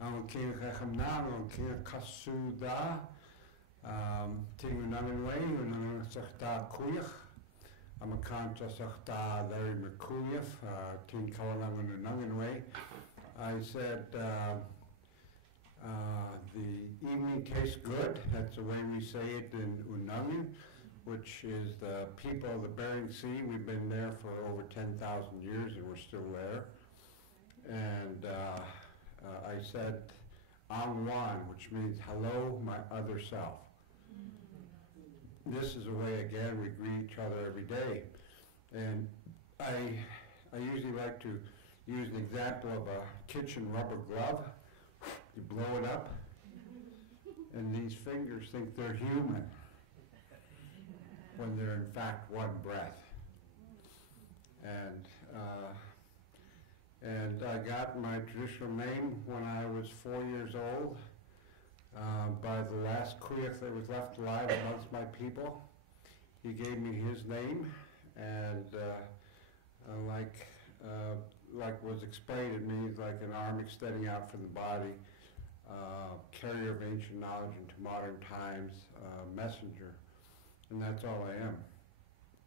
Ang king kakamna, ang king kasuda, ting Unangan way, Unangan sakta kuyach. I'm a conscious of Ilarion Merculieff, ting kawalang Unangan way. I said, the evening tastes good. That's the way we say it in Unangan, which is the people of the Bering Sea. We've been there for over 10,000 years and we're still there. And I said, Angwan, which means hello, my other self. This is a way, again, we greet each other every day. And I usually like to use an example of a kitchen rubber glove. You blow it up, and these fingers think they're human when they're in fact one breath. And I got my traditional name when I was 4 years old by the last Kuyach that was left alive amongst my people. He gave me his name, and like was explained, it means like an arm extending out from the body, carrier of ancient knowledge into modern times, messenger. And that's all I am,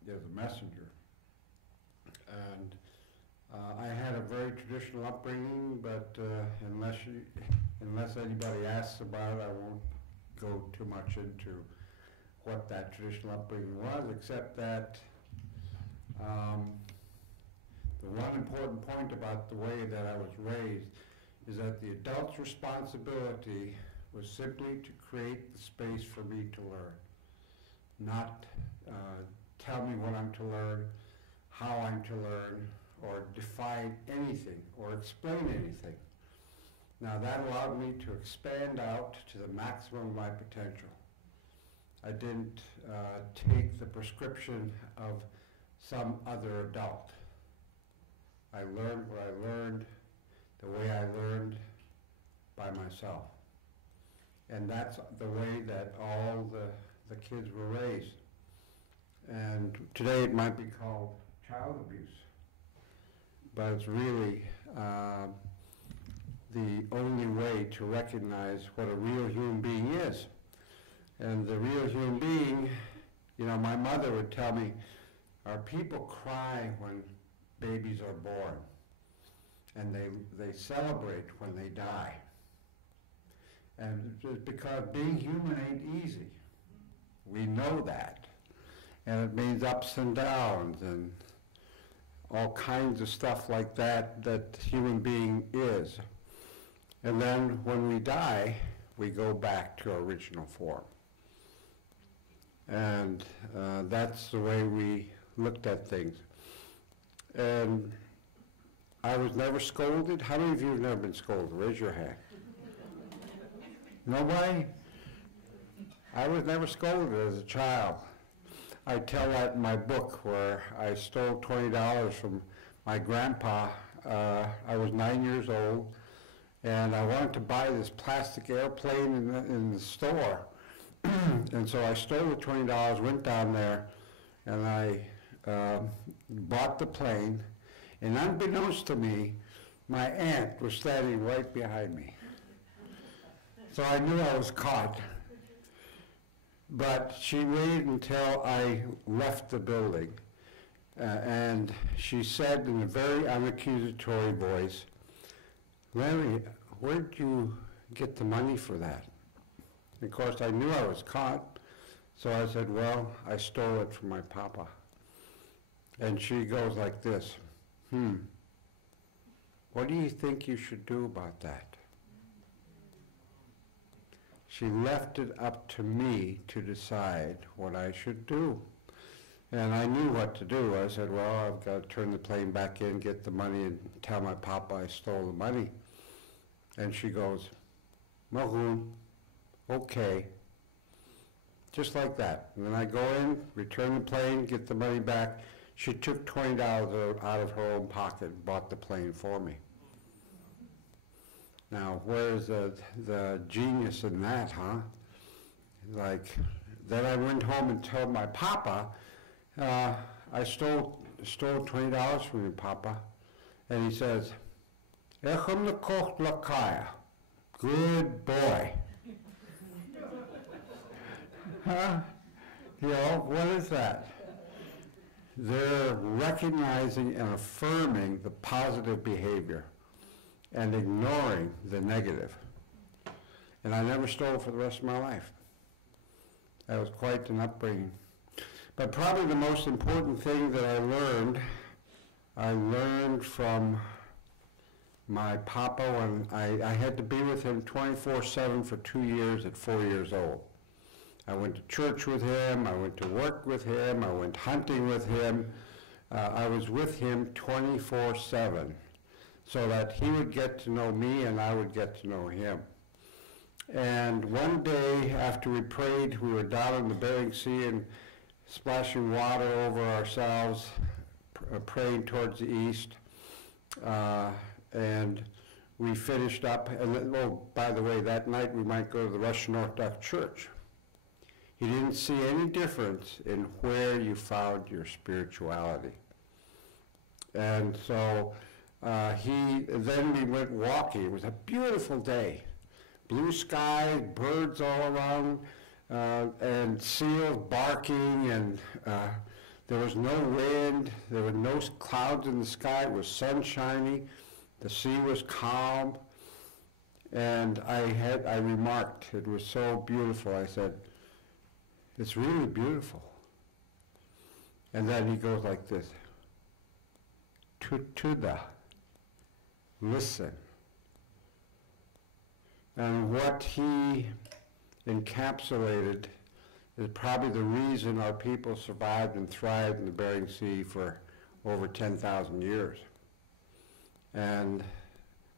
is a messenger. And I had a very traditional upbringing, but unless anybody asks about it, I won't go too much into what that traditional upbringing was, except that the one important point about the way that I was raised is that the adult's responsibility was simply to create the space for me to learn, not tell me what I'm to learn, how I'm to learn, or define anything, or explain anything. Now that allowed me to expand out to the maximum of my potential. I didn't take the prescription of some other adult. I learned what I learned, the way I learned by myself. And that's the way that all the kids were raised. And today it might be called child abuse, but it's really the only way to recognize what a real human being is. And the real human being, you know, my mother would tell me, our people cry when babies are born, and they celebrate when they die. And it's because being human ain't easy. We know that. And it means ups and downs and all kinds of stuff like that that human being is. And then when we die, we go back to our original form. And that's the way we looked at things. And I was never scolded. How many of you have never been scolded? Raise your hand. Nobody? I was never scolded as a child. I tell that in my book where I stole $20 from my grandpa. I was 9 years old, and I wanted to buy this plastic airplane in the store. And so I stole the $20, went down there, and I bought the plane. And unbeknownst to me, my aunt was standing right behind me. So I knew I was caught. But she waited until I left the building, and she said in a very unaccusatory voice, "Larry, where did you get the money for that?" And of course, I knew I was caught, so I said, "Well, I stole it from my papa." And she goes like this, "What do you think you should do about that?" She left it up to me to decide what I should do. And I knew what to do. I said, well, I've got to turn the plane back in, get the money, and tell my papa I stole the money. And she goes, Maroon, okay. Just like that. And then I go in, return the plane, get the money back. She took $20 out of her own pocket and bought the plane for me. Now, where's the genius in that, huh? Like, then I went home and told my papa, I stole $20 from you, Papa. And he says, Echum the kocht lakaya. Good boy. Huh? You know, what is that? They're recognizing and affirming the positive behavior and ignoring the negative. And I never stole for the rest of my life. That was quite an upbringing. But probably the most important thing that I learned from my papa when I had to be with him 24/7 for 2 years at 4 years old. I went to church with him, I went to work with him, I went hunting with him. I was with him 24/7 so that he would get to know me and I would get to know him. And one day after we prayed, we were down in the Bering Sea and splashing water over ourselves, praying towards the east. And we finished up, and oh, by the way, that night we might go to the Russian Orthodox Church. He didn't see any difference in where you found your spirituality. And so then we went walking. It was a beautiful day. Blue sky, birds all around, and seals barking, and there was no wind, there were no clouds in the sky, it was sunshiny, the sea was calm, and I remarked, it was so beautiful, I said, it's really beautiful. And then he goes like this, Tuda, listen. And what he encapsulated is probably the reason our people survived and thrived in the Bering Sea for over 10,000 years. And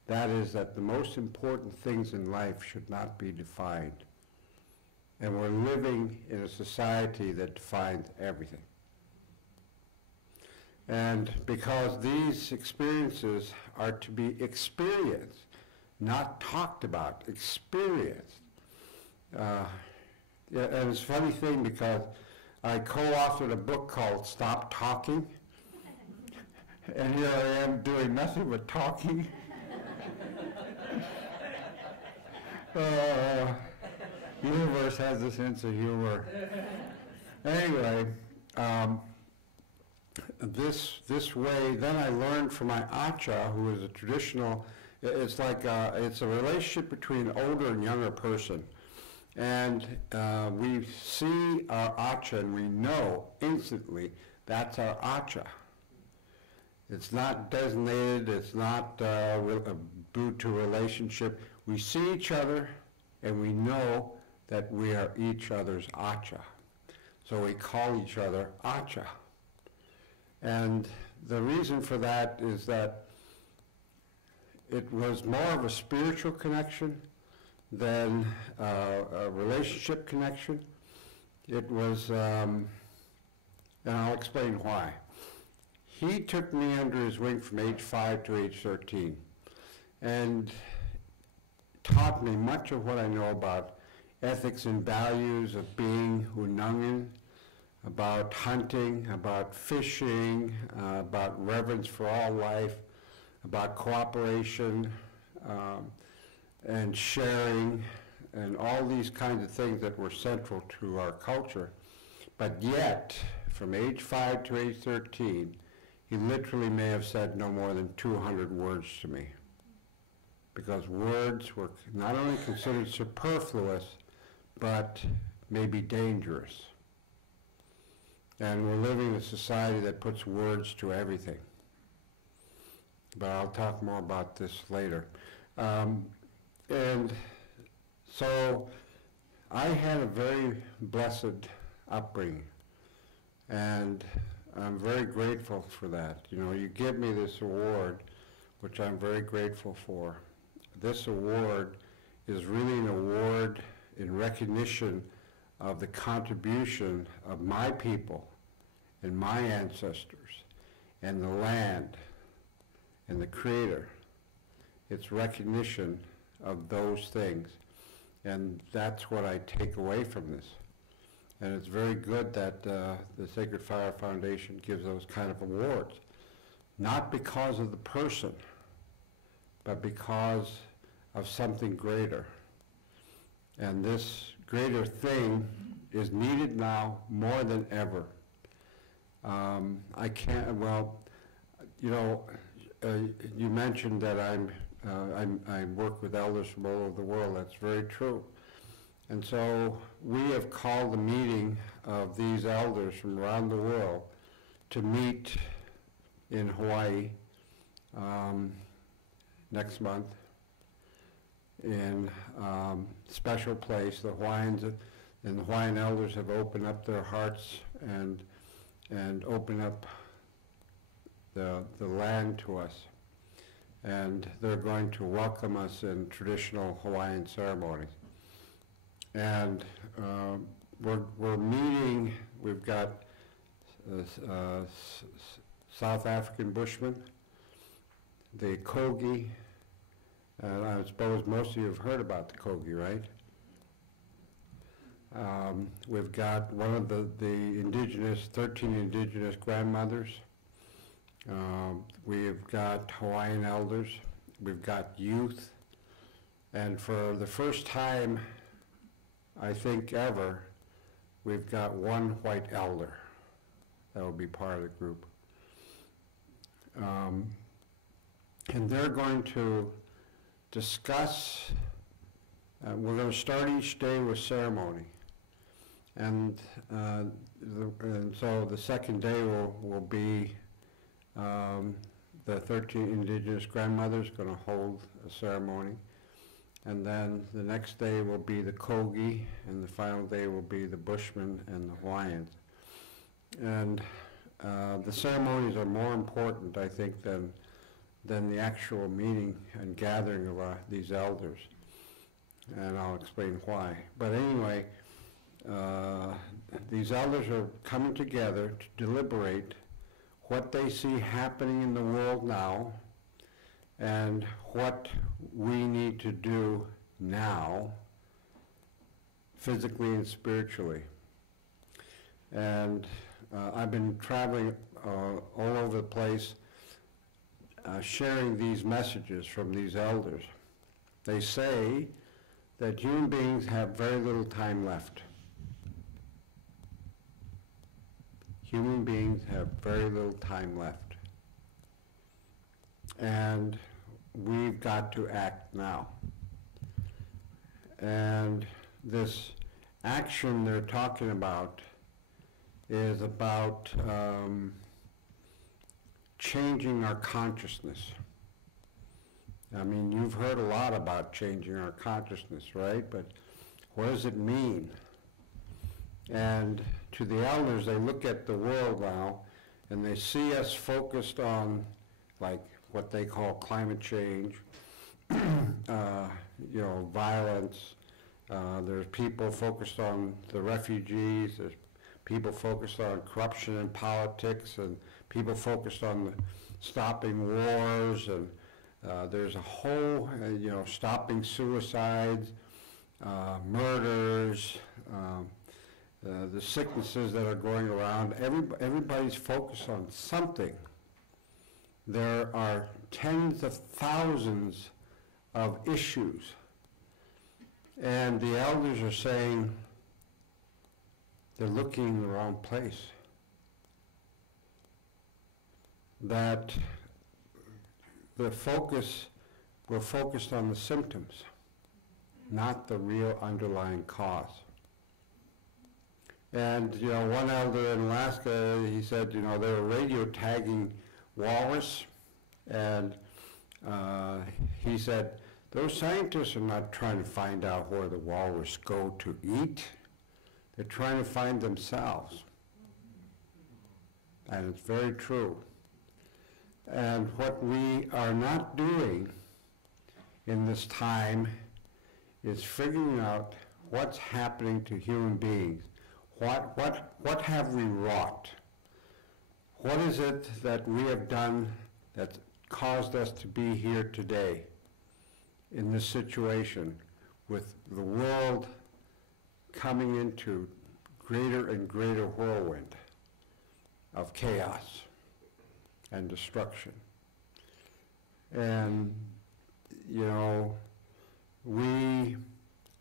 that is that the most important things in life should not be defined. And we're living in a society that defines everything. And because these experiences are to be experienced, not talked about, experienced. Yeah, and it's a funny thing because I co-authored a book called Stop Talking, and here I am doing nothing but talking. Universe has a sense of humor. Anyway, this way, then I learned from my Acha, who is a traditional, it's like it's a relationship between an older and younger person. And we see our Acha and we know instantly that's our Acha. It's not designated, it's not due to relationship. We see each other and we know that we are each other's Acha. So we call each other Acha. And the reason for that is that it was more of a spiritual connection than a relationship connection. It was, and I'll explain why. He took me under his wing from age 5 to age 13 and taught me much of what I know about ethics and values of being Unangan, about hunting, about fishing, about reverence for all life, about cooperation and sharing, and all these kinds of things that were central to our culture. But yet, from age 5 to age 13, he literally may have said no more than 200 words to me, because words were not only considered superfluous, but maybe dangerous. And we're living in a society that puts words to everything. But I'll talk more about this later. And so I had a very blessed upbringing, and I'm very grateful for that. You know, you give me this award, which I'm very grateful for. This award is really an award in recognition of the contribution of my people and my ancestors and the land and the Creator. It's recognition of those things, and that's what I take away from this. And it's very good that the Sacred Fire Foundation gives those kind of awards, not because of the person, but because of something greater. And this greater thing is needed now more than ever. I can't, well, you know, you mentioned that I work with elders from all over the world. That's very true. And so we have called a meeting of these elders from around the world to meet in Hawaii next month in special place. The Hawaiians and the Hawaiian elders have opened up their hearts and opened up the land to us. And they're going to welcome us in traditional Hawaiian ceremonies. And we're meeting, we've got South African Bushmen, the Kogi, and I suppose most of you have heard about the Kogi, right? We've got one of the 13 indigenous grandmothers. We've got Hawaiian elders. We've got youth. And for the first time, I think ever, we've got one white elder that will be part of the group. And they're going to discuss, we're going to start each day with ceremony. And so the second day will be the 13 indigenous grandmothers going to hold a ceremony. And then the next day will be the Kogi, and the final day will be the Bushmen and the Hawaiians. And the ceremonies are more important, I think, than the actual meeting and gathering of these elders. And I'll explain why. But anyway, these elders are coming together to deliberate what they see happening in the world now and what we need to do now, physically and spiritually. And I've been traveling all over the place sharing these messages from these elders. They say that human beings have very little time left. Human beings have very little time left. And we've got to act now. And this action they're talking about is about changing our consciousness. I mean, you've heard a lot about changing our consciousness, right? But what does it mean? And to the elders, they look at the world now and they see us focused on, like, what they call climate change, violence. There's people focused on the refugees. There's people focused on corruption in politics, and people focused on stopping wars, and there's a whole, stopping suicides, murders, the sicknesses that are going around. Everybody's focused on something. There are tens of thousands of issues. And the elders are saying they're looking in the wrong place. That we're focused on the symptoms, not the real underlying cause. And, one elder in Alaska, he said, they were radio tagging walrus, and he said, those scientists are not trying to find out where the walrus go to eat. They're trying to find themselves. And it's very true. And what we are not doing in this time is figuring out what's happening to human beings. What have we wrought? What is it that we have done that caused us to be here today in this situation, with the world coming into greater and greater whirlwind of chaos and destruction? And, we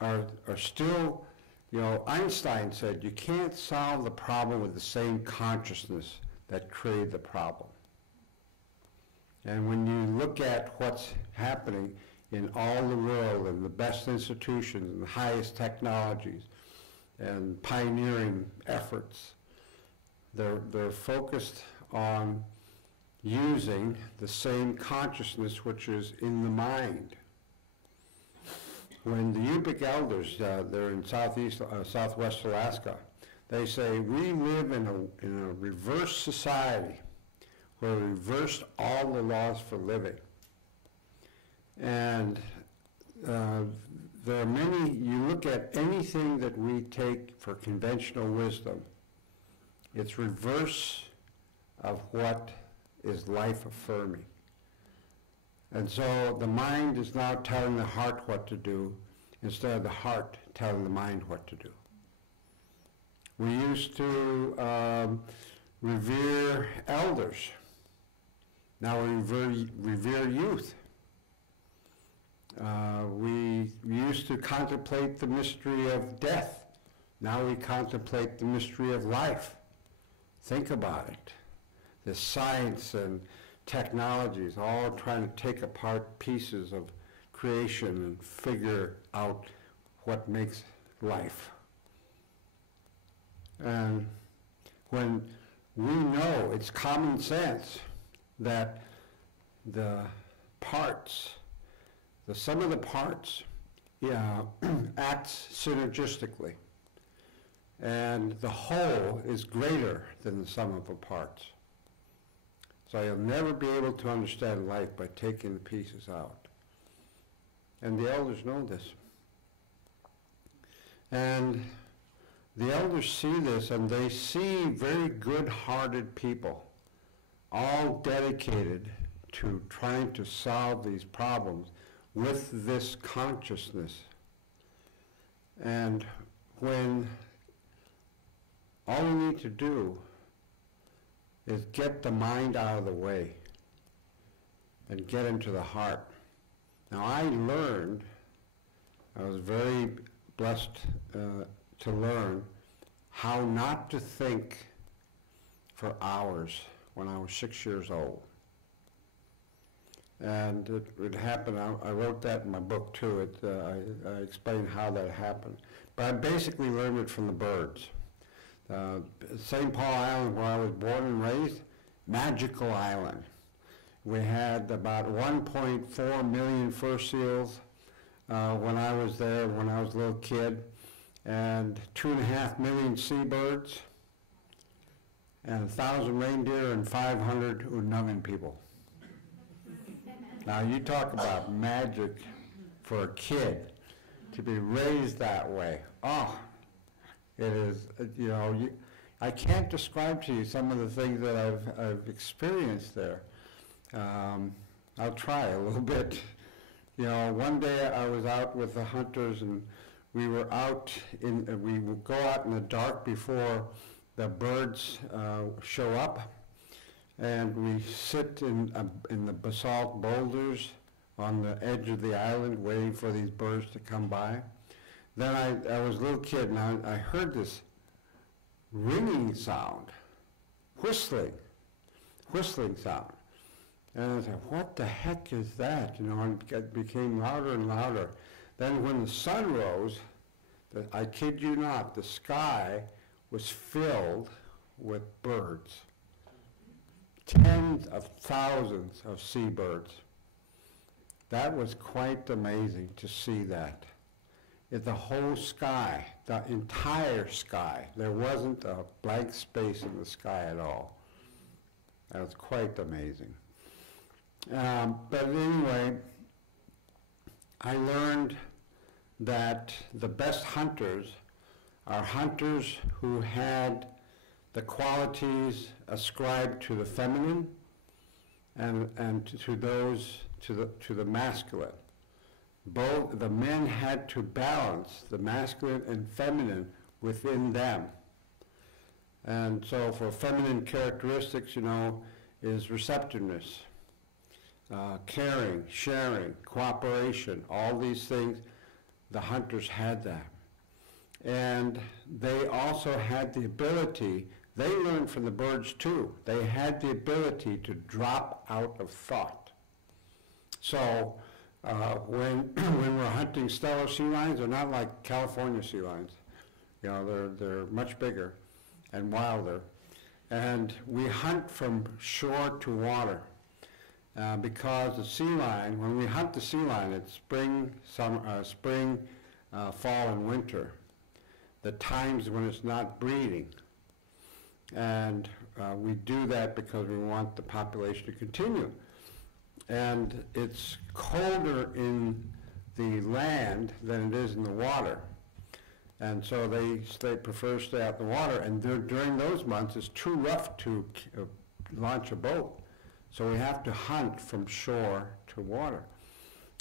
are still, you know, Einstein said you can't solve the problem with the same consciousness that created the problem. And when you look at what's happening in all the world and the best institutions and the highest technologies and pioneering efforts, they're focused on using the same consciousness which is in the mind. When the Yupik elders, they're in southwest Alaska, they say we live in a reverse society where we reversed all the laws for living. And there are many, you look at anything that we take for conventional wisdom, it's reverse of what is life affirming. And so the mind is now telling the heart what to do instead of the heart telling the mind what to do. We used to revere elders. Now we revere youth. We used to contemplate the mystery of death. Now we contemplate the mystery of life. Think about it. The science and technologies all trying to take apart pieces of creation and figure out what makes life. And when we know, it's common sense that the parts, the sum of the parts, acts synergistically. And the whole is greater than the sum of the parts. So you'll never be able to understand life by taking the pieces out. And the elders know this. And the elders see this, and they see very good-hearted people, all dedicated to trying to solve these problems with this consciousness. And when all we need to do is get the mind out of the way and get into the heart. Now I was very blessed to learn how not to think for hours when I was 6 years old. And it happened, I wrote that in my book too, I explained how that happened. But I basically learned it from the birds. St. Paul Island, where I was born and raised, magical island. We had about 1.4 million fur seals when I was there, when I was a little kid, and 2.5 million seabirds, and 1,000 reindeer and 500 Unangan people. Now you talk about magic for a kid to be raised that way. Oh, it is, you know, I can't describe to you some of the things that I've experienced there. I'll try a little bit. You know, one day I was out with the hunters, and we were out we would go out in the dark before the birds show up, and we sit in the basalt boulders on the edge of the island waiting for these birds to come by. Then I was a little kid, and I heard this ringing sound, whistling sound. And I said, what the heck is that? You know, and it became louder and louder. Then when the sun rose, I kid you not, the sky was filled with birds. Tens of thousands of seabirds. That was quite amazing to see that. The whole sky, the entire sky. There wasn't a blank space in the sky at all. That was quite amazing. But anyway, I learned that the best hunters are hunters who had the qualities ascribed to the feminine and to those to the masculine. Both the men had to balance the masculine and feminine within them. And so for feminine characteristics, you know, is receptiveness, caring, sharing, cooperation, all these things the hunters had that. And they also had the ability, they learned from the birds too, they had the ability to drop out of thought. So when we're hunting stellar sea lions, they're not like California sea lions. You know, they're much bigger and wilder. And we hunt from shore to water because the sea lion, when we hunt the sea lion, it's spring, fall, and winter, the times when it's not breeding. And we do that because we want the population to continue. And it's colder in the land than it is in the water. And so they prefer to stay out in the water. And during those months, it's too rough to launch a boat. So we have to hunt from shore to water.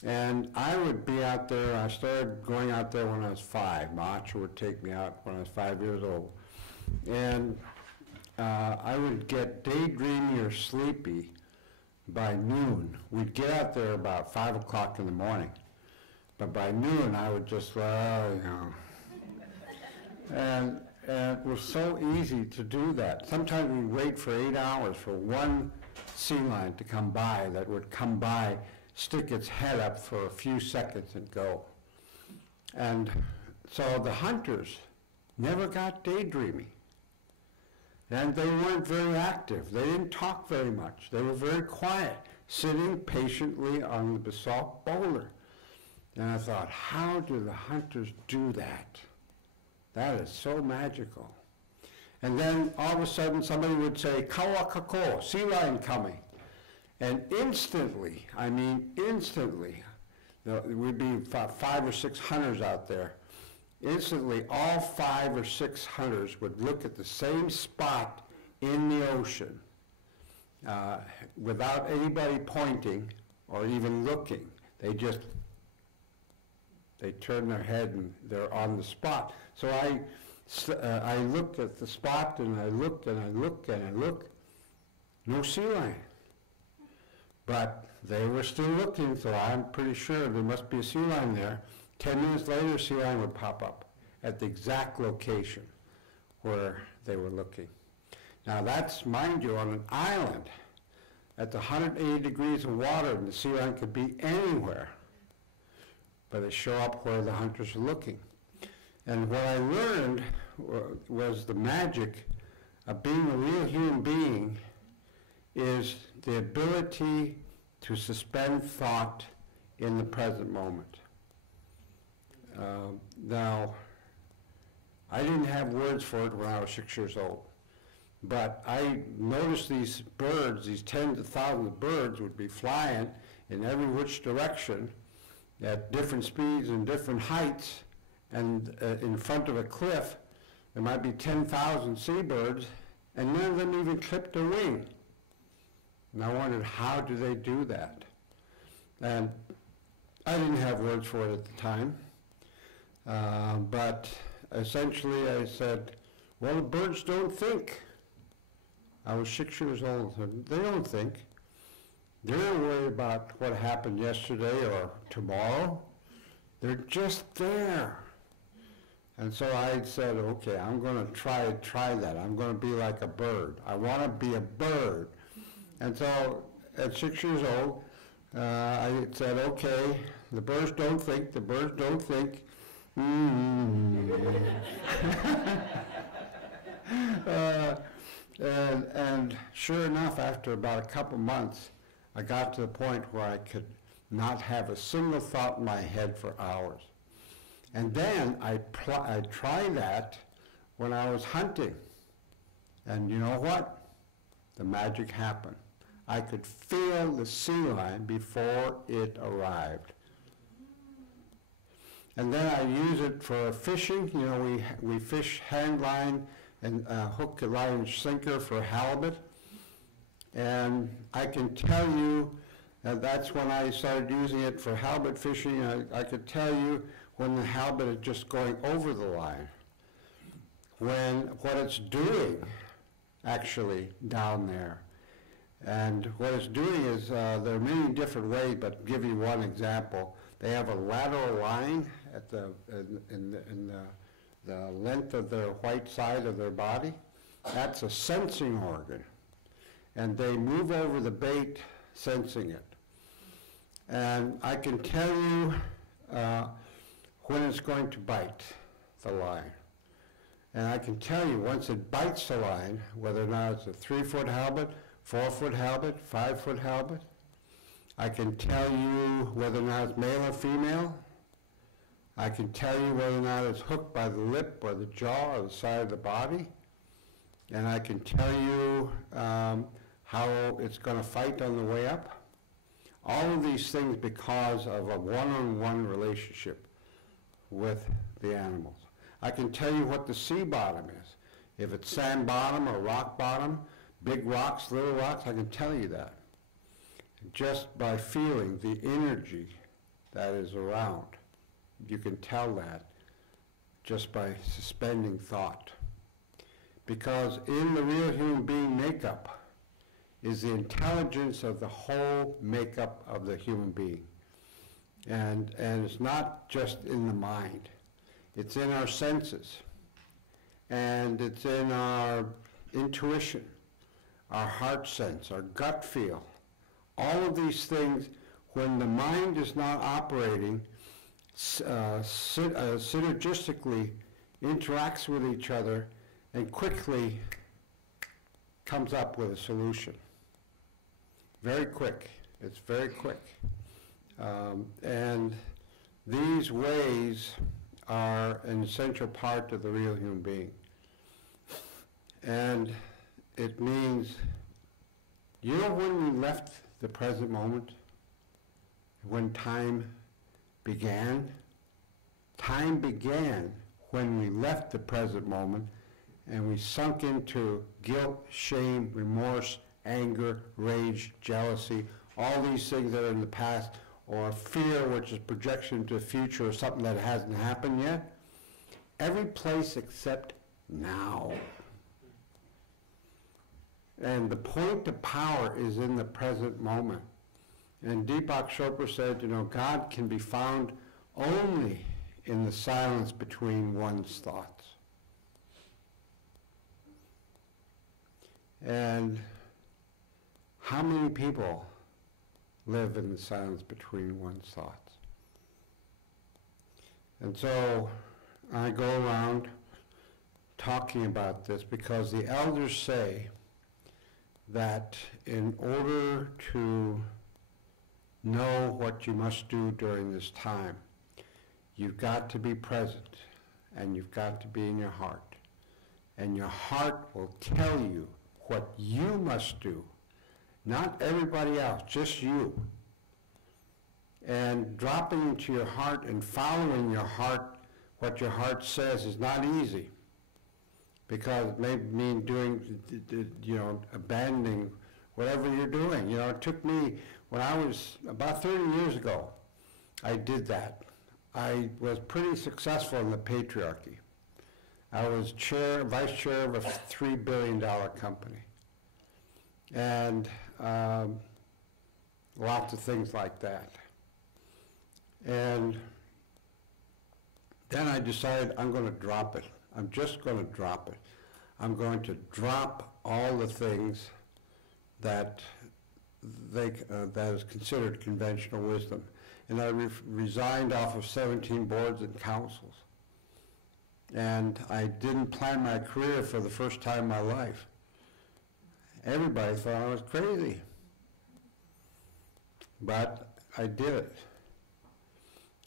And I would be out there, I started going out there when I was 5. My archer would take me out when I was 5 years old. And I would get daydreamy or sleepy by noon. We'd get out there about 5 o'clock in the morning. But by noon, I would just, you know. And it was so easy to do that. Sometimes we'd wait for 8 hours for one sea lion to come by that would come by, stick its head up for a few seconds and go. And so the hunters never got daydreamy. And they weren't very active. They didn't talk very much. They were very quiet, sitting patiently on the basalt boulder. And I thought, how do the hunters do that? That is so magical. And then all of a sudden somebody would say, "Kawakako, sea lion coming." And instantly, I mean instantly, we'd be 5 or 6 hunters out there. Instantly, all 5 or 6 hunters would look at the same spot in the ocean without anybody pointing or even looking. They turn their head and they're on the spot. So I looked at the spot and I looked and I looked and I looked. No sea lion. But they were still looking, so I'm pretty sure there must be a sea lion there. 10 minutes later, a sea lion would pop up at the exact location where they were looking. Now that's, mind you, on an island at the 180 degrees of water, and the sea lion could be anywhere. But they show up where the hunters are looking. And what I learned was the magic of being a real human being is the ability to suspend thought in the present moment. Now, I didn't have words for it when I was 6 years old, but I noticed these birds, these tens of thousands of birds would be flying in every which direction at different speeds and different heights, and in front of a cliff, there might be 10,000 seabirds, and none of them even clipped a wing. And I wondered, how do they do that? And I didn't have words for it at the time. But essentially I said, well, the birds don't think. I was 6 years old. So they don't think. They're not worried about what happened yesterday or tomorrow. They're just there. And so I said, okay, I'm going to try that. I'm going to be like a bird. I want to be a bird. And so at 6 years old, I said, okay, the birds don't think, the birds don't think. And sure enough, after about a couple months, I got to the point where I could not have a single thought in my head for hours. And then I tried that when I was hunting. And you know what? The magic happened. I could feel the sea lion before it arrived. And then I use it for fishing. You know, we fish hand line and hook a line sinker for halibut. And I can tell you that's when I started using it for halibut fishing. I could tell you when the halibut is just going over the line. When what it's doing actually down there. And what it's doing is, there are many different ways, but to give you one example, They have a lateral line at in the length of their white side of their body. That's a sensing organ. And they move over the bait sensing it. And I can tell you when it's going to bite the line. And I can tell you once it bites the line, whether or not it's a 3-foot halibut, 4-foot halibut, 5-foot halibut, I can tell you whether or not it's male or female. I can tell you whether or not it's hooked by the lip or the jaw or the side of the body. And I can tell you how it's going to fight on the way up. All of these things because of a one-on-one relationship with the animals. I can tell you what the sea bottom is. If it's sand bottom or rock bottom, big rocks, little rocks, I can tell you that. Just by feeling the energy that is around. You can tell that just by suspending thought. Because in the real human being makeup is the intelligence of the whole makeup of the human being. And it's not just in the mind. It's in our senses. And it's in our intuition, our heart sense, our gut feel. All of these things, when the mind is not operating, synergistically interacts with each other and quickly comes up with a solution. Very quick. It's very quick. And these ways are an essential part of the real human being. And it means, you know when we left the present moment? When time began? Time began when we left the present moment and we sunk into guilt, shame, remorse, anger, rage, jealousy, all these things that are in the past, or fear, which is projection into the future, or something that hasn't happened yet. Every place except now. And the point of power is in the present moment. And Deepak Chopra said, you know, God can be found only in the silence between one's thoughts. And how many people live in the silence between one's thoughts? And so I go around talking about this because the elders say that in order to know what you must do during this time, you've got to be present and you've got to be in your heart. And your heart will tell you what you must do. Not everybody else, just you. And dropping into your heart and following your heart, what your heart says, is not easy. Because it may mean doing, you know, abandoning whatever you're doing. You know, it took me, when I was about 30 years ago, I did that. I was pretty successful in the patriarchy. I was vice chair of a $3 billion company. And lots of things like that. And then I decided I'm going to drop it. I'm just going to drop it. I'm going to drop all the things that that is considered conventional wisdom. And I resigned off of 17 boards and councils. And I didn't plan my career for the first time in my life. Everybody thought I was crazy. But I did it.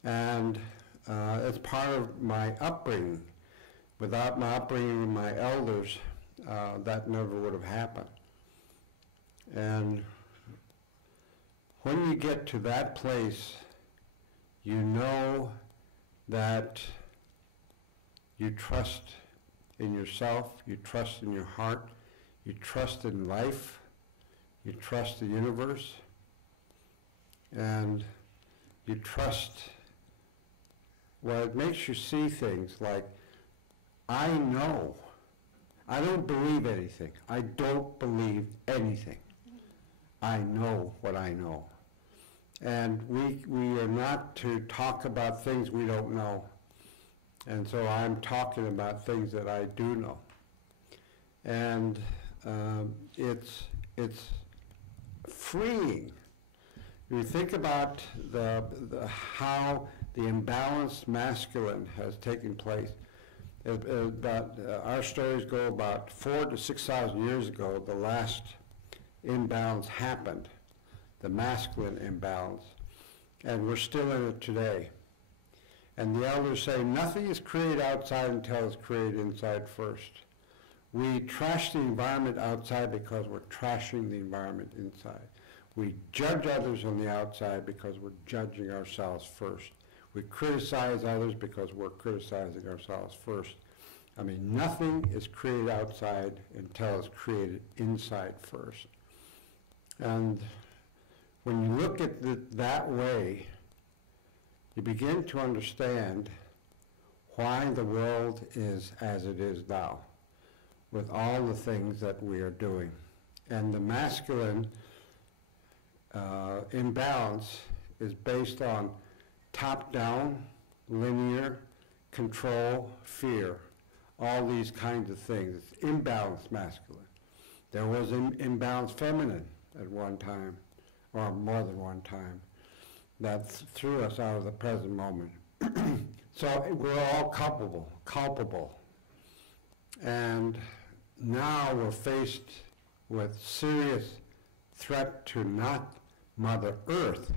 And it's part of my upbringing. Without my upbringing with my elders, that never would have happened. And when you get to that place, you know that you trust in yourself, you trust in your heart, you trust in life, you trust the universe, and you trust, well, it makes you see things like, I know. I don't believe anything. I don't believe anything. I know what I know. And we are not to talk about things we don't know. And so I'm talking about things that I do know. And it's freeing. You think about how the imbalanced masculine has taken place. Our stories go about 4,000 to 6,000 years ago, the last imbalance happened, the masculine imbalance, and we're still in it today. And the elders say nothing is created outside until it's created inside first. We trash the environment outside because we're trashing the environment inside. We judge others on the outside because we're judging ourselves first. We criticize others because we're criticizing ourselves first. I mean, nothing is created outside until it's created inside first. And when you look at it that way, you begin to understand why the world is as it is now, with all the things that we are doing. And the masculine imbalance is based on top-down, linear, control, fear, all these kinds of things. It's imbalanced masculine. There was imbalanced feminine at one time, or more than one time, that threw us out of the present moment. So we're all culpable. And now we're faced with serious threat to not Mother Earth.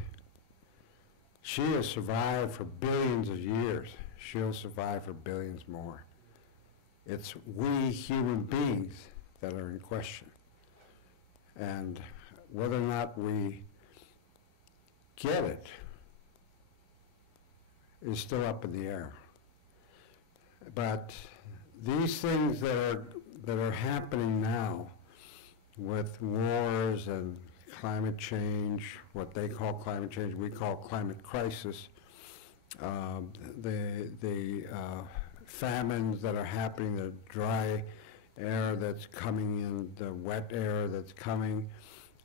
She has survived for billions of years. She'll survive for billions more. It's we human beings that are in question. And whether or not we get it is still up in the air. But these things that are happening now with wars and climate change, what they call climate change, we call climate crisis, the famines that are happening, the dry air that's coming in, the wet air that's coming.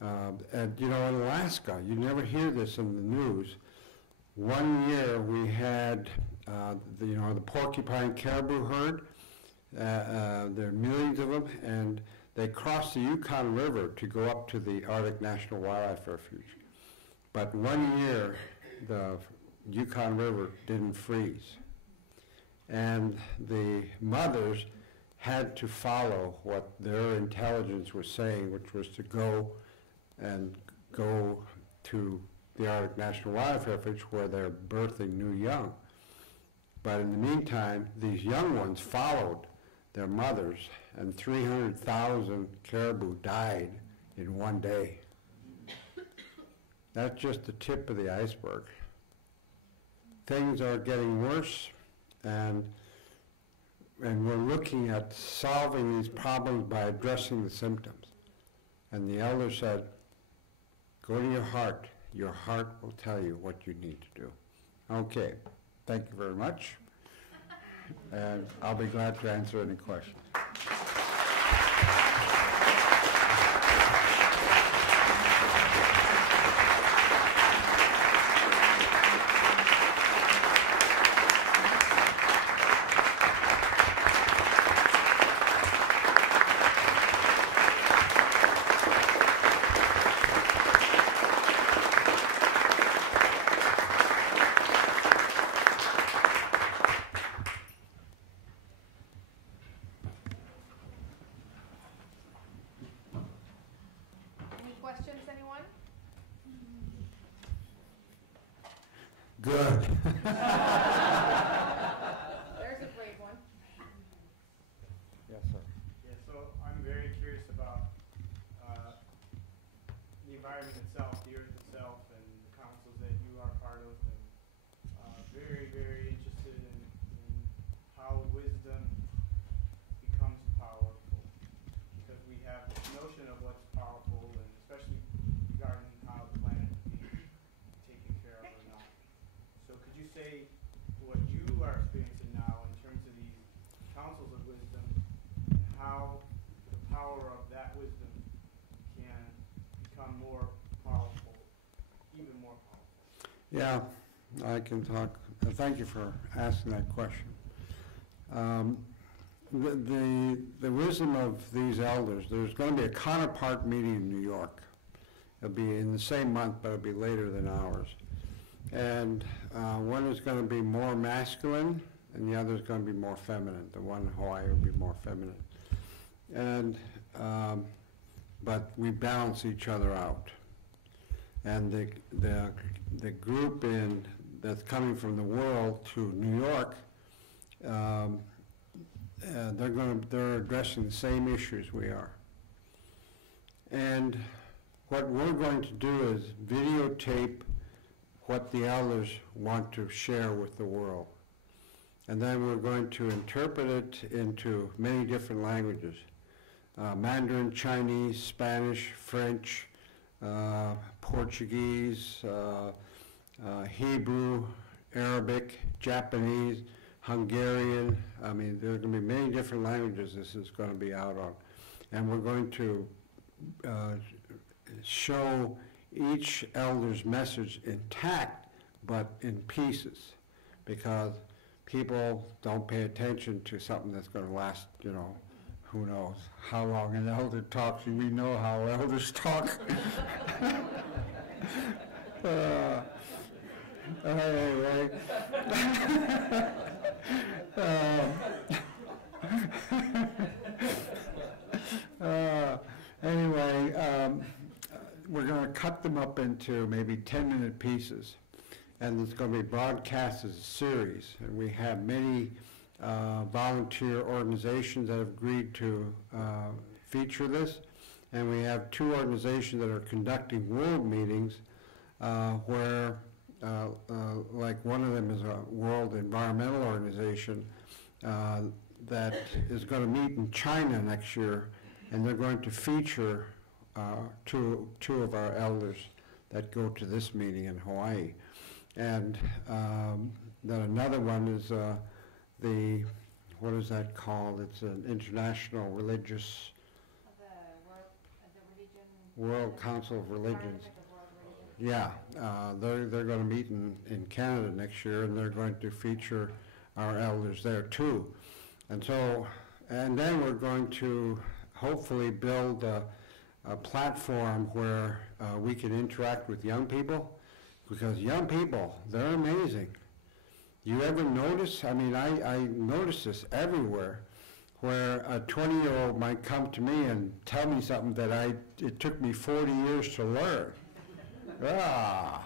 And you know, in Alaska, you never hear this in the news. One year we had, the porcupine caribou herd. There are millions of them, and they crossed the Yukon River to go up to the Arctic National Wildlife Refuge. But one year, the Yukon River didn't freeze. And the mothers had to follow what their intelligence was saying, which was to go to the Arctic National Wildlife Refuge where they're birthing new young. But in the meantime, these young ones followed their mothers, and 300,000 caribou died in one day. That's just the tip of the iceberg. Things are getting worse, and we're looking at solving these problems by addressing the symptoms. And the elder said, go to your heart. Your heart will tell you what you need to do. Okay, thank you very much. And I'll be glad to answer any questions. Good. There's a brave one. Yes, sir. Yeah, so I'm very curious about the environment itself, the earth itself, and the councils that you are part of, and very, very interested in how wisdom becomes powerful. Because we have this notion of what's powerful, and especially regarding how the planet is being taken care of or not. So could you say what you are experiencing now in terms of these councils of wisdom, and how the power of that wisdom can become more powerful, even more powerful? Yeah, I can talk. Thank you for asking that question. The wisdom of these elders, there's going to be a counterpart meeting in New York. It'll be in the same month, but it'll be later than ours. And one is going to be more masculine, and the other is going to be more feminine. The one in Hawaii will be more feminine. And, but we balance each other out. And the group that's coming from the world to New York, they're addressing the same issues we are. And what we're going to do is videotape what the elders want to share with the world. And then we're going to interpret it into many different languages. Mandarin, Chinese, Spanish, French, Portuguese, Hebrew, Arabic, Japanese, Hungarian. I mean, there are going to be many different languages this is going to be out on. And we're going to show each elder's message intact, but in pieces, because people don't pay attention to something that's going to last, you know, who knows how long an elder talks. We know how elders talk. Anyway. We're going to cut them up into maybe 10-minute pieces, and it's going to be broadcast as a series. And we have many volunteer organizations that have agreed to feature this, and we have 2 organizations that are conducting world meetings where like one of them is a World Environmental Organization that is going to meet in China next year, and they're going to feature two of our elders that go to this meeting in Hawaii. And then another one is what is that called? It's an international religious World Council of Religions. Yeah, they're going to meet in Canada next year, and they're going to feature our elders there too. And so, and then we're going to hopefully build a platform where we can interact with young people, because young people, they're amazing. You ever notice, I mean, I notice this everywhere, where a 20-year-old might come to me and tell me something that it took me 40 years to learn. Ah.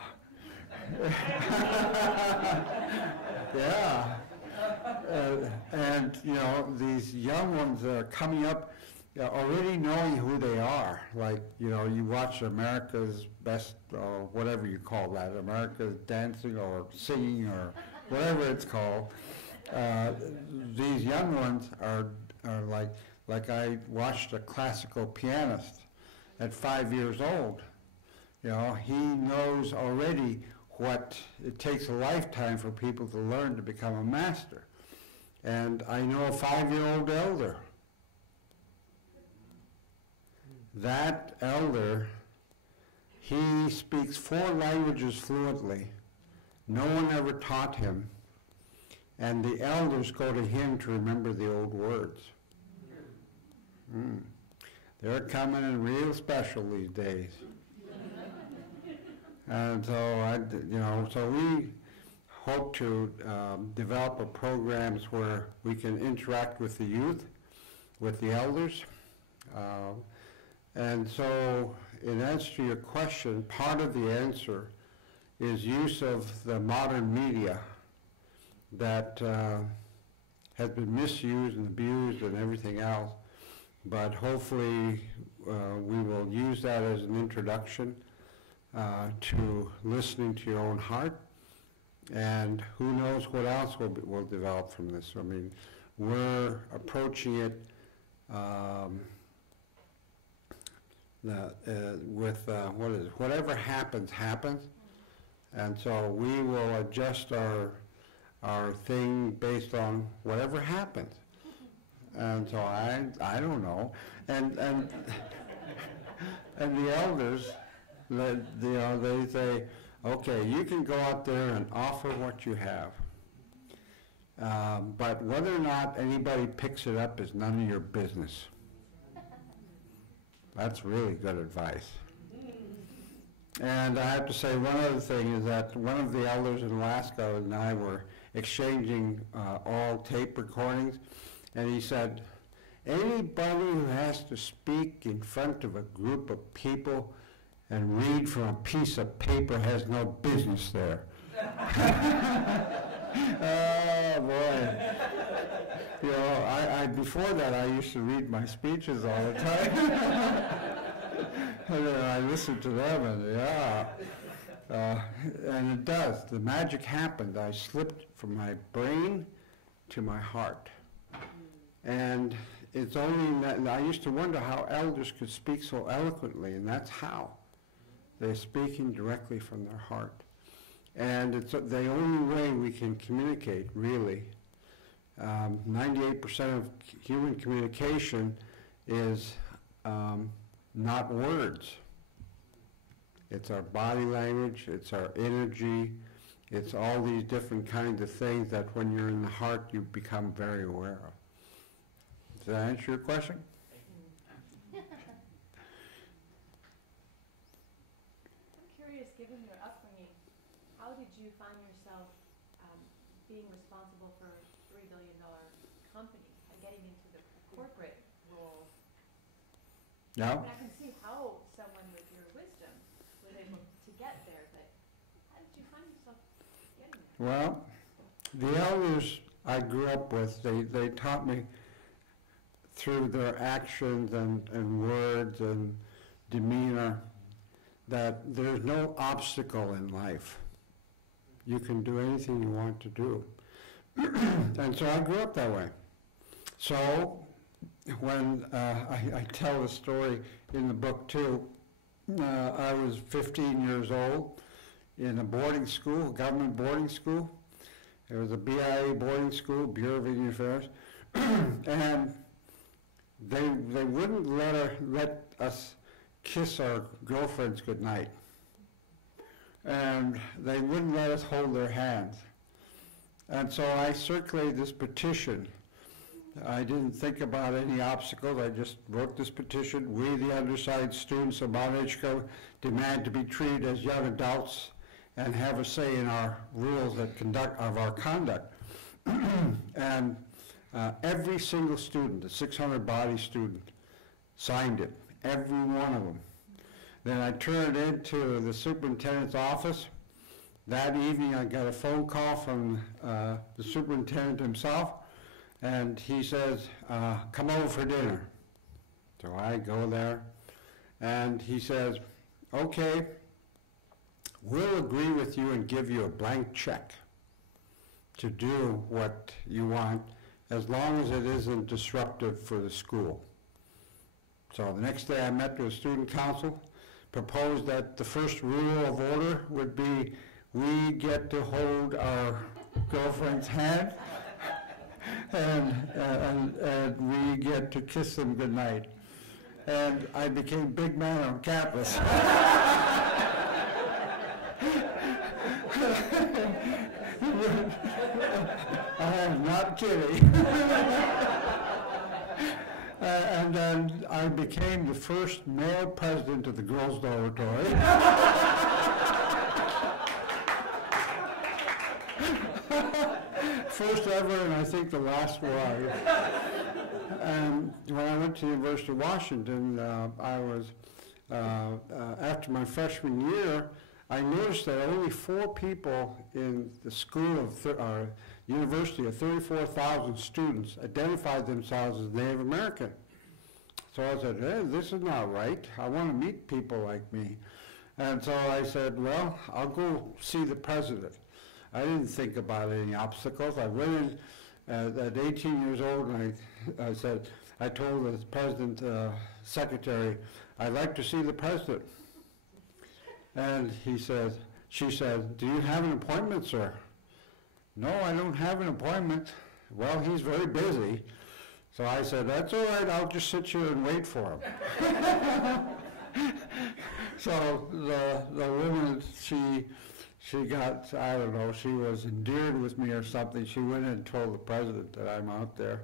Yeah. And, you know, these young ones that are coming up already knowing who they are. Like, you know, you watch America's Best, or whatever you call that, America's Dancing or Singing or whatever it's called. These young ones are like I watched a classical pianist at 5 years old. You know, he knows already what it takes a lifetime for people to learn to become a master. And I know a 5-year-old elder. That elder, he speaks 4 languages fluently. No one ever taught him. And the elders go to him to remember the old words. They're coming in real special these days. And so, so we hope to develop programs where we can interact with the youth, with the elders. And so, in answer to your question, part of the answer is use of the modern media that has been misused and abused and everything else. But hopefully we will use that as an introduction to listening to your own heart, and who knows what else will develop from this. I mean, we're approaching it with whatever happens, happens, and so we will adjust our thing based on whatever happens. And so I don't know, and the elders, they say, Okay, you can go out there and offer what you have. But whether or not anybody picks it up is none of your business. That's really good advice. And I have to say one other thing is that one of the elders in Alaska and I were exchanging all tape recordings, and he said, anybody who has to speak in front of a group of people and read from a piece of paper has no business there. Oh boy. You know, I before that I used to read my speeches all the time. And I listened to them and and it does. The magic happened. I slipped from my brain to my heart. And it's only that I used to wonder how elders could speak so eloquently, and that's how. They're speaking directly from their heart. And it's the only way we can communicate, really. 98% of human communication is not words. It's our body language, it's our energy, it's all these different kinds of things that when you're in the heart you become very aware of. Does that answer your question? I'm curious, given your upbringing, how did you find yourself being responsible for a $3 billion company and getting into the corporate role? Yeah. I can see how someone with your wisdom was able to get there, but how did you find yourself getting there? Well, the elders I grew up with, they taught me through their actions and words and demeanor that there's no obstacle in life. You can do anything you want to do. And so I grew up that way. So when I tell the story in the book too, I was 15 years old in a boarding school, government boarding school. It was a BIA boarding school, Bureau of Indian Affairs, and they wouldn't let us kiss our girlfriends goodnight. And they wouldn't let us hold their hands. And so I circulated this petition. I didn't think about any obstacles. I just wrote this petition. We, the undersized students of Mount Edgecombe, demand to be treated as young adults and have a say in our rules of our conduct. And every single student, the 600-body student, signed it, every one of them. Then I turned it into the superintendent's office. That evening I got a phone call from the superintendent himself, and he says, come over for dinner. So I go there, and he says, okay, we'll agree with you and give you a blank check to do what you want, as long as it isn't disruptive for the school. So the next day I met with the student council, proposed that the first rule of order would be we get to hold our girlfriend's hand and we get to kiss them goodnight. And I became big man on campus. I am not kidding. And then I became the first male president of the Girls' Dormitory. First ever, and I think the last one. And when I went to the University of Washington, I was, after my freshman year, I noticed that only 4 people in the school of university of 34,000 students identified themselves as Native American. So I said, hey, this is not right. I want to meet people like me. And so I said, well, I'll go see the president. I didn't think about any obstacles. I went in at 18 years old and I told the president, secretary, I'd like to see the president. And she said, do you have an appointment, sir? No, I don't have an appointment. Well, he's very busy. So I said, that's all right, I'll just sit here and wait for him. So the woman, she she got, I don't know, she was endeared with me or something. She went in and told the president that I'm out there.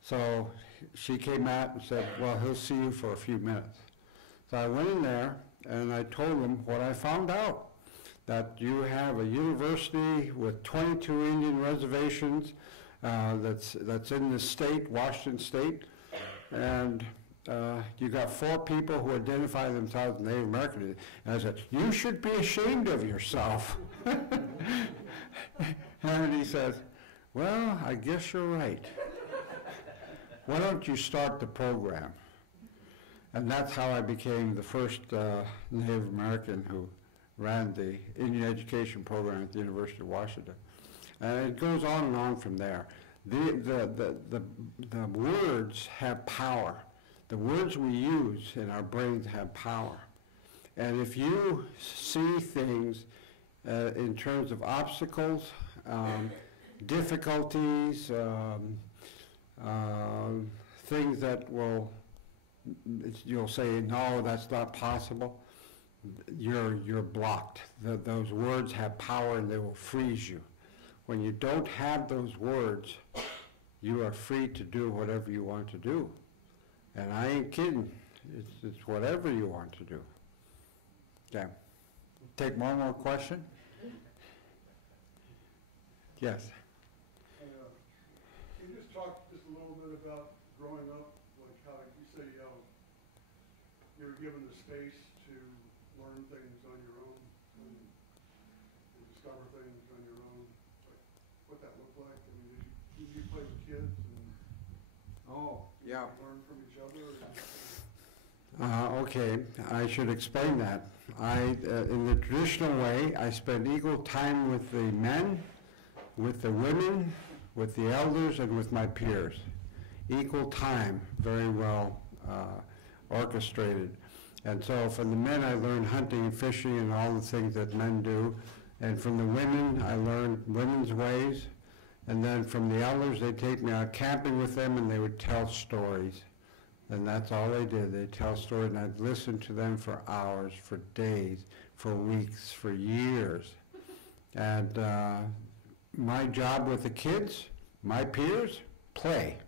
So she came out and said, well, he'll see you for a few minutes. So I went in there and I told him what I found out, that you have a university with 22 Indian reservations that's in the state, Washington State, and you got 4 people who identify themselves as Native American. And I said, you should be ashamed of yourself. And he says, well, I guess you're right. Why don't you start the program? And that's how I became the first Native American who ran the Indian education program at the University of Washington. And it goes on and on from there. The words have power. The words we use in our brains have power. And if you see things in terms of obstacles, difficulties, things that you'll say, no, that's not possible, you're blocked. Those words have power and they will freeze you. When you don't have those words, you are free to do whatever you want to do. And I ain't kidding. It's whatever you want to do. Yeah. Take one more question? Yes. Can you just talk just a little bit about growing up, like how you say you were given the space to learn things on your own and discover things on your own, like what that looked like? I mean, did you play with kids and Yeah. learn from each other? Okay, I should explain that. In the traditional way, I spent equal time with the men, with the women, with the elders, and with my peers. Equal time, very well orchestrated. And so from the men, I learned hunting and fishing and all the things that men do. And from the women, I learned women's ways. And then from the elders, they'd take me out camping with them and they would tell stories. And that's all they did. They'd tell stories and I'd listen to them for hours, for days, for weeks, for years. And my job with the kids, my peers, play.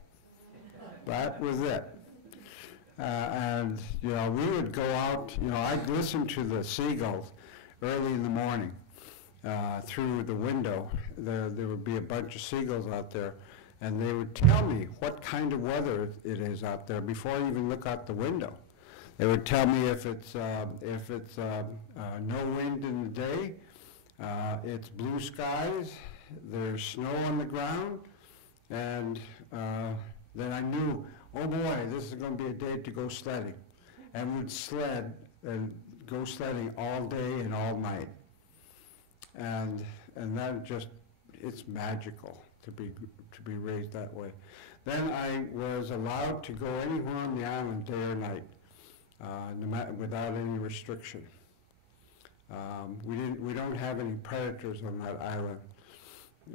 That was it. And, you know, we would go out, you know, I'd listen to the seagulls early in the morning through the window. There would be a bunch of seagulls out there, and they would tell me what kind of weather it is out there before I even look out the window. They would tell me if it's no wind in the day, it's blue skies, there's snow on the ground, and then I knew, oh boy, this is going to be a day to go sledding. And we'd sled and go sledding all day and all night. And that just, it's magical to be raised that way. Then I was allowed to go anywhere on the island, day or night, without any restriction. We don't have any predators on that island.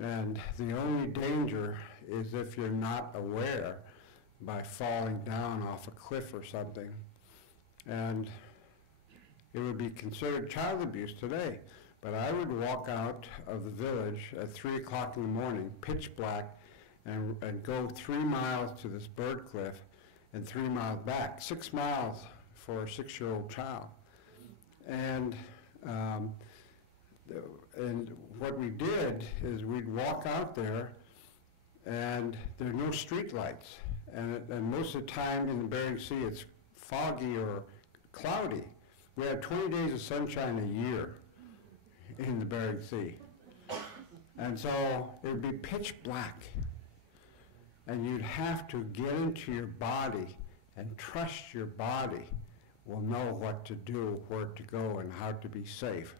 And the only danger is if you're not aware by falling down off a cliff or something. And it would be considered child abuse today. But I would walk out of the village at 3 o'clock in the morning, pitch black, and go 3 miles to this bird cliff and 3 miles back, 6 miles for a 6-year-old child. And what we did is we'd walk out there and there are no street lights. And most of the time in the Bering Sea it's foggy or cloudy. We have 20 days of sunshine a year in the Bering Sea. And so it would be pitch black. And you'd have to get into your body and trust your body will know what to do, where to go, and how to be safe.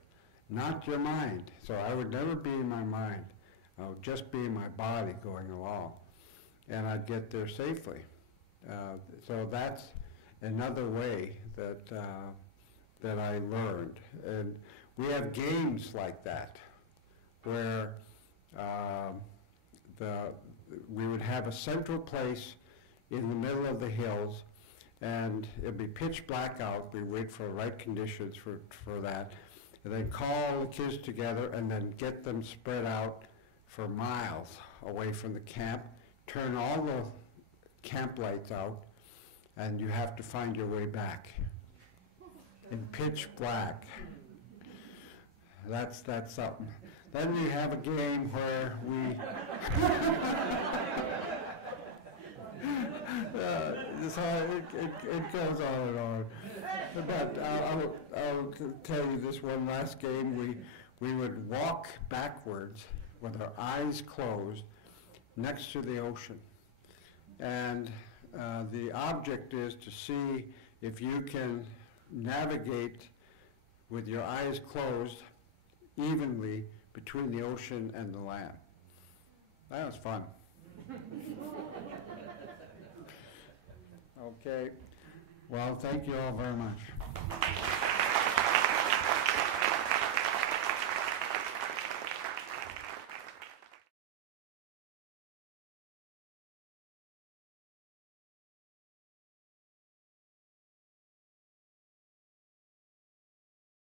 Not your mind. So I would never be in my mind. I would just be in my body going along. And I'd get there safely. So that's another way that I learned. And we have games like that, where we would have a central place in the middle of the hills, and it'd be pitch black out. We wait for the right conditions for that. and then call the kids together and then get them spread out for miles away from the camp, turn all the camp lights out, and you have to find your way back in pitch black. That's something. Then we have a game where we it goes on and on. But I'll tell you this one last game. We would walk backwards with our eyes closed next to the ocean. And the object is to see if you can navigate with your eyes closed evenly between the ocean and the land. That was fun. Okay. Well, thank you all very much.